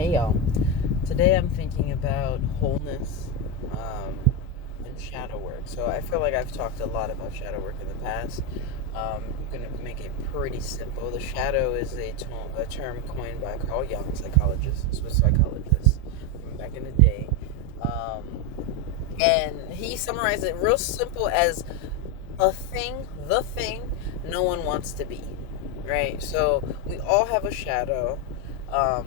Hey y'all. Today I'm thinking about wholeness and shadow work. So I feel like I've talked a lot about shadow work in the past. I'm going to make it pretty simple. The shadow is a term coined by Carl Jung, psychologist, Swiss psychologist from back in the day. Um, and he summarized it real simple as the thing no one wants to be. Right? So we all have a shadow. Um,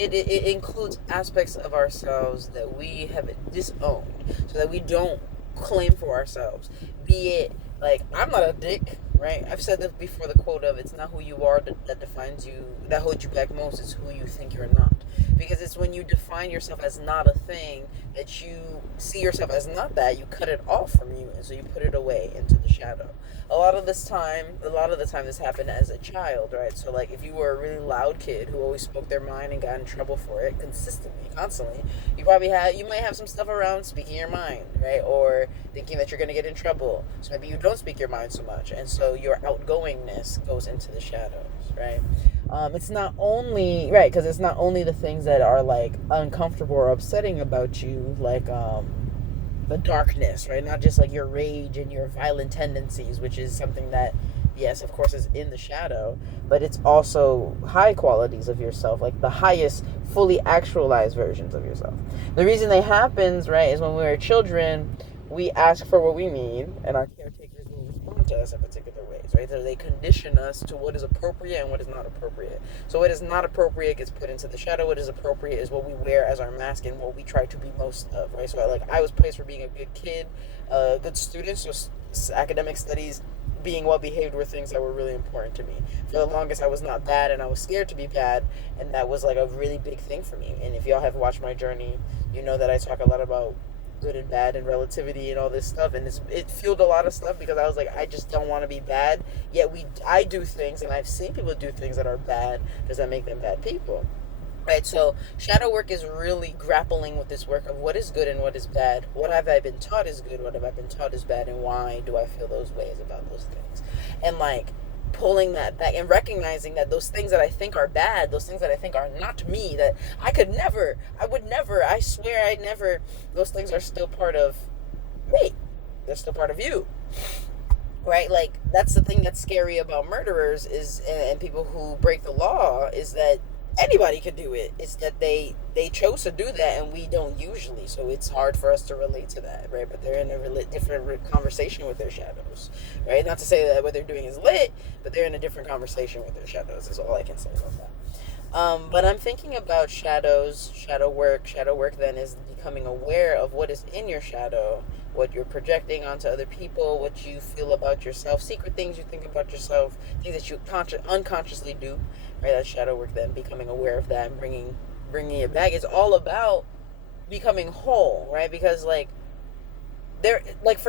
it includes aspects of ourselves that we have disowned so that we don't claim for ourselves, be it like I'm not a dick, right? I've said this before, the quote of it's not who you are that defines you, that holds you back most, it's who you think you're not, because it's when you define yourself as not a thing that you see yourself as not that, you cut it off from you, and so you put it away into the shadow. A lot of the time this happened as a child, right? So like if you were a really loud kid who always spoke their mind and got in trouble for it consistently, constantly, you might have some stuff around speaking your mind, right? Or thinking that you're going to get in trouble. So maybe you don't speak your mind so much, and so your outgoingness goes into the shadows, right? It's not only right because it's not only the things that are like uncomfortable or upsetting about you, like the darkness, right? Not just like your rage and your violent tendencies, which is something that, yes, of course, is in the shadow, but it's also high qualities of yourself, like the highest, fully actualized versions of yourself. The reason they happens, right, is when we were children, we ask for what we need, and our caretakers will respond to us in particular ways, right? So they condition us to what is appropriate and what is not appropriate. So what is not appropriate gets put into the shadow. What is appropriate is what we wear as our mask and what we try to be most of, right? So like I was praised for being a good kid, a good student. So academic studies, being well behaved were things that were really important to me. For the longest, I was not bad, and I was scared to be bad, and that was like a really big thing for me. And if y'all have watched my journey, you know that I talk a lot about good and bad and relativity and all this stuff, and it fueled a lot of stuff because I was like, I just don't want to be bad. Yet I do things, and I've seen people do things that are bad. Does that make them bad people? Right, so shadow work is really grappling with this work of what is good and what is bad. What have I been taught is good? What have I been taught is bad? And why do I feel those ways about those things? And like pulling that back and recognizing that those things that I think are bad, those things that I think are not me, that I would never, I swear I'd never, those things are still part of me. They're still part of you. Right? Like that's the thing that's scary about murderers is and people who break the law is that anybody could do it. It's that they chose to do that, and we don't usually. So it's hard for us to relate to that, right? But they're in a different conversation with their shadows, right? Not to say that what they're doing is lit, but they're in a different conversation with their shadows. Is all I can say about that. But I'm thinking about shadows, shadow work. Shadow work then is becoming aware of what is in your shadow, what you're projecting onto other people, what you feel about yourself, secret things you think about yourself, things that you unconsciously do. Right, that's shadow work. Then becoming aware of that and bringing it back. It's all about becoming whole, right? Because for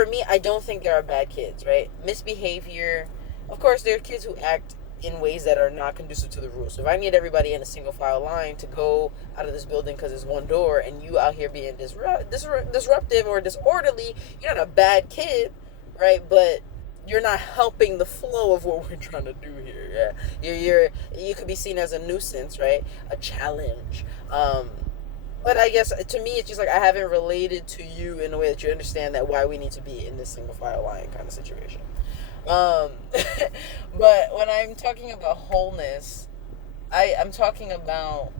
me, I don't think there are bad kids, right? Misbehavior, of course, there are kids who act in ways that are not conducive to the rules. So if I need everybody in a single file line to go out of this building because there's one door, and you out here being disruptive or disorderly, you're not a bad kid, right? But you're not helping the flow of what we're trying to do here. Yeah, you could be seen as a nuisance, right? A challenge. But I guess to me, it's just like I haven't related to you in a way that you understand that why we need to be in this single file line kind of situation. Um, but when I'm talking about wholeness, I'm talking about,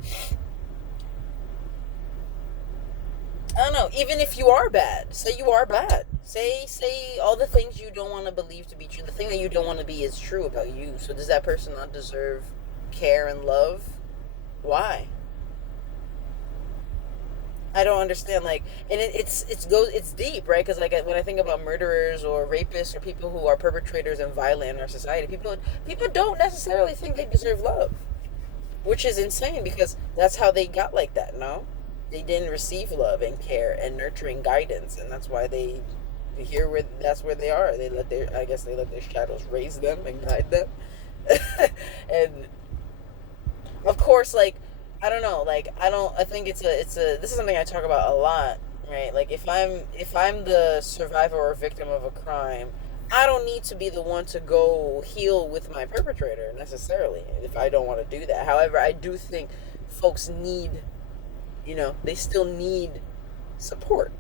I don't know, even if you are bad, say you are bad. Say all the things you don't want to believe to be true. The thing that you don't want to be is true about you. So does that person not deserve care and love? Why? I don't understand. Like, and it's deep, right? Because like when I think about murderers or rapists or people who are perpetrators and violent in our society, people don't necessarily think they deserve love, which is insane because that's how they got like that. No, they didn't receive love and care and nurturing guidance, and that's why they here where that's where they are. They let their shadows raise them and guide them, and of course, like I don't know, like I think this is something I talk about a lot, right? Like if I'm the survivor or victim of a crime, I don't need to be the one to go heal with my perpetrator necessarily if I don't want to do that. However, I do think folks need, they still need support.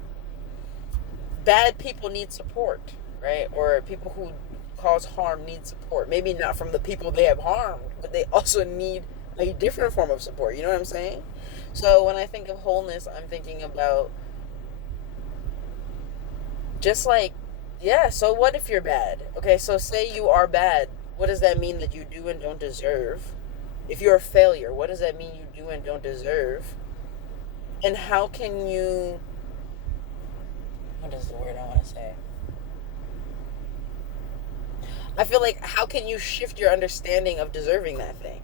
Bad people need support, right? Or people who cause harm need support. Maybe not from the people they have harmed, but they also need a different form of support. You know what I'm saying? So when I think of wholeness, I'm thinking about just like, yeah, so what if you're bad? Okay, so say you are bad. What does that mean that you do and don't deserve? If you're a failure, what does that mean you do and don't deserve? And how can you, what is the word I want to say? I feel like, how can you shift your understanding of deserving that thing?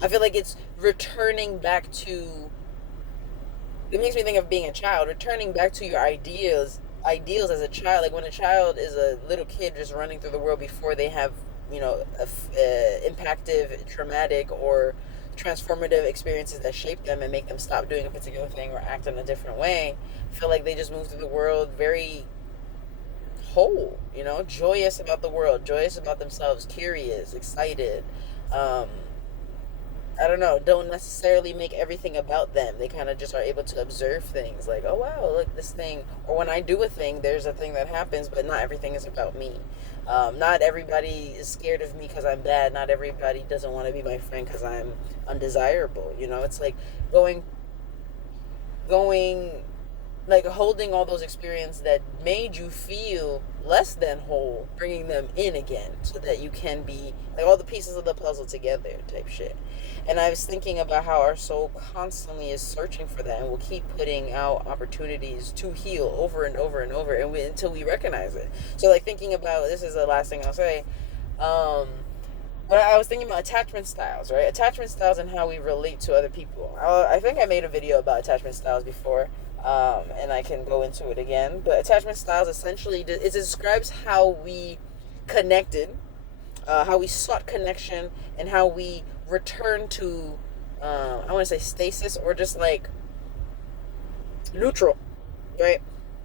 I feel like it's returning back to, it makes me think of being a child, returning back to your ideals as a child. Like when a child is a little kid just running through the world before they have, impactive, traumatic, or transformative experiences that shape them and make them stop doing a particular thing or act in a different way. I feel like they just move through the world very whole, joyous about the world, joyous about themselves, curious, excited. Um, I don't know, don't necessarily make everything about them. They kind of just are able to observe things like, oh wow, look, this thing. Or when I do a thing, there's a thing that happens, but not everything is about me. Not everybody is scared of me because I'm bad. Not everybody doesn't want to be my friend because I'm undesirable. It's like going going like holding all those experiences that made you feel less than whole, bringing them in again so that you can be like all the pieces of the puzzle together type shit. And I was thinking about how our soul constantly is searching for that and will keep putting out opportunities to heal over and over and over until we recognize it. So like thinking about, this is the last thing I'll say, but I was thinking about attachment styles, right? Attachment styles and how we relate to other people. I think I made a video about attachment styles before, and I can go into it again. But attachment styles essentially, it describes how we connected, how we sought connection, and how we return to, I want to say stasis, or just like neutral, right?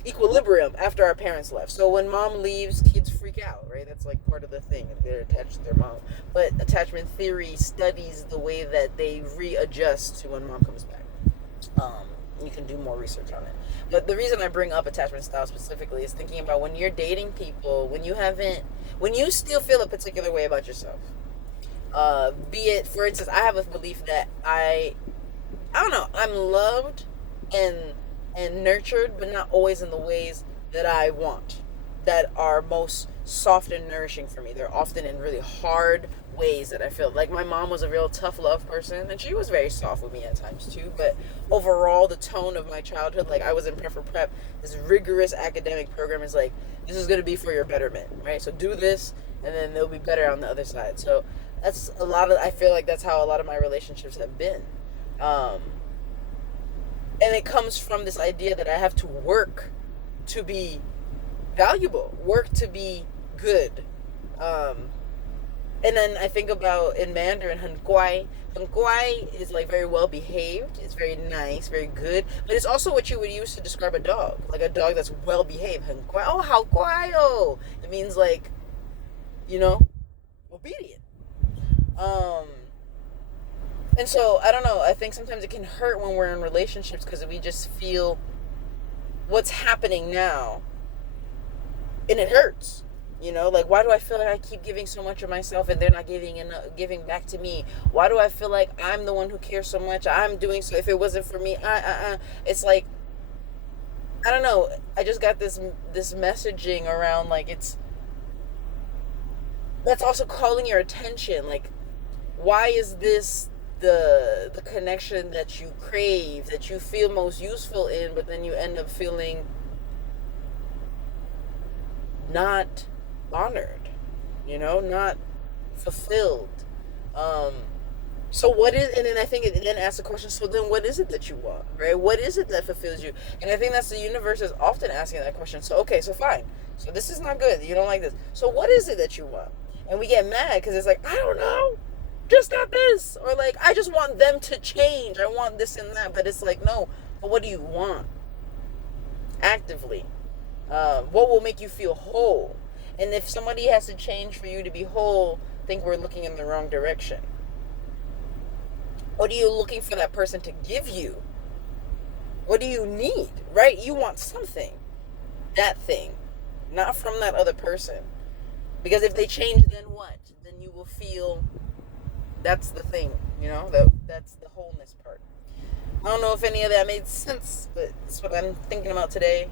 Equilibrium after our parents left. So when mom leaves, kids freak out, right? That's like part of the thing. They're attached to their mom. But attachment theory studies the way that they readjust to when mom comes back. You can do more research on it. But the reason I bring up attachment style specifically is thinking about when you're dating people, when you still feel a particular way about yourself. Be it, for instance, I have a belief that I don't know, I'm loved and nurtured, but not always in the ways that I want, that are most soft and nourishing for me. They're often in really hard ways that I feel like my mom was a real tough love person, and she was very soft with me at times too. But overall, the tone of my childhood, like I was in prep, this rigorous academic program is like, this is going to be for your betterment, right? So do this, and then they'll be better on the other side. So that's I feel like that's how a lot of my relationships have been. And it comes from this idea that I have to work to be valuable, work to be good. And then I think about in Mandarin, Hen Guai. Hen Guai is like very well behaved. It's very nice, very good. But it's also what you would use to describe a dog. Like a dog that's well behaved. Hen Guai. Oh, how guai oh. It means like, obedient. And so, I don't know, I think sometimes it can hurt when we're in relationships because we just feel what's happening now. And it hurts. Like, why do I feel like I keep giving so much of myself and they're not giving back to me? Why do I feel like I'm the one who cares so much? I'm doing so. If it wasn't for me, it's like, I don't know. I just got this messaging around, like, that's also calling your attention. Like, why is this the connection that you crave, that you feel most useful in, but then you end up feeling not honored, not fulfilled. So what is, and then I think it then asks the question, so then what is it that you want, right? What is it that fulfills you? And I think that's the universe is often asking that question. So, okay, so fine. So this is not good. You don't like this. So what is it that you want? And we get mad because it's like, I don't know. Just not this. Or like, I just want them to change. I want this and that. But it's like, no. But what do you want? Actively. What will make you feel whole? And if somebody has to change for you to be whole, think we're looking in the wrong direction. What are you looking for that person to give you? What do you need, right? You want something, that thing, not from that other person. Because if they change, then what? Then you will feel that's the thing, that's the wholeness part. I don't know if any of that made sense, but that's what I'm thinking about today.